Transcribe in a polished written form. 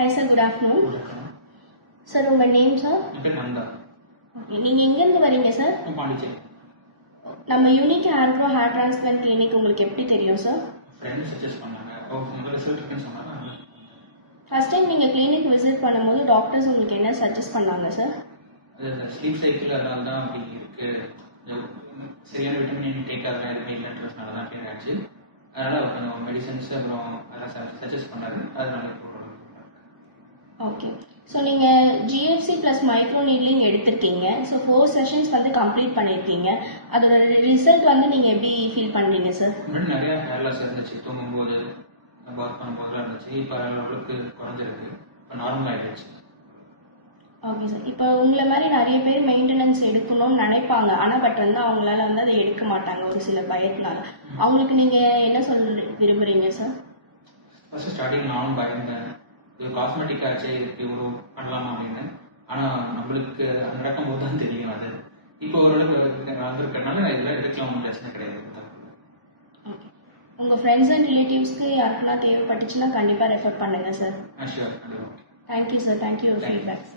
Hi sir, good afternoon. Good afternoon. Sir, your name sir? என் பேர் Nanda. Okay, நீங்க எங்க இருந்து வரீங்க சார்? பாண்டிச்சேரி. நம்ம unique hair grow hair transplant clinic உங்களுக்கு எப்படி தெரியும் சார்? ஃப்ரெண்ட்ஸ் சஜஸ்ட் பண்ணாங்க. உங்க ரிசல்ட் இருக்குன்னு சொன்னாங்க. ஃபர்ஸ்ட் டைம் நீங்க கிளினிக் விசிட் பண்ணும்போது டாக்டர்ஸ் உங்களுக்கு என்ன சஜஸ்ட் பண்ணாங்க சார்? அது ஸ்லீப் சைக்கிள் அதனால தான் அப்படி இருக்கு. சரியான விட்டமின் இன்டேக் அதெல்லாம் எதுவுமே இல்லைன்றதுனால தான் அப்படி ஆச்சு. அதனால கொஞ்சம் மெடிசன்ஸ் அப்புறம் அதெல்லாம் சஜஸ்ட் பண்ணாரு. அதனால ஓகே. ஸோ நீங்கள் ஜிஎஃப்சி ப்ளஸ் மைக்ரோ நீட்லிங் எடுத்திருக்கீங்க. ஸோ 4 செஷன்ஸ் வந்து கம்ப்ளீட் பண்ணியிருக்கீங்க. அதோட ரிசல்ட் வந்து நீங்கள் எப்படி ஃபீல் பண்ணுறீங்க சார்? முன்னாடி நிறையா ஹேர் லாஸ் இருந்துச்சு. தூங்கும்போது ஒர்க் பண்ணும்போதெல்லாம் இருந்துச்சு. இப்போ அளவுக்கு குறைஞ்சிருக்கு. இப்போ நார்மல் ஆகிடுச்சு. Okay sir. இப்போ உங்களை மாதிரி நிறைய பேர் மெயின்டெனன்ஸ் எடுக்கணும்னு நினைப்பாங்க. ஆனால் பட் வந்து அவங்களால வந்து அதை எடுக்க மாட்டாங்க ஒரு சில பயத்தினால. அவங்களுக்கு நீங்கள் என்ன சொல்ல விரும்புகிறீங்க சார்? ஃபர்ஸ்ட் ஸ்டார்டிங் நானும் பயந்தேன். இது காஸ்மெட்டிக் ஆச்சு, இதுக்கு இவ்வளோ பண்ணலாமா அப்படின்னு. ஆனால் நம்மளுக்கு அந்த நடக்கும்போது தான் தெரியும் அது. இப்போ ஓரளவுக்கு வந்திருக்கனால இதெல்லாம் எடுக்கலாம், ஒன்றும் பிரச்சனை கிடையாது. ஓகே. உங்கள் ஃப்ரெண்ட்ஸ் அண்ட் ரிலேட்டிவ்ஸ்க்கு யாருக்குன்னா தேவைப்பட்டுச்சுன்னா கண்டிப்பாக ரெஃபர் பண்ணுங்கள் sir. Sure. Thank you sir. Thank you feedback.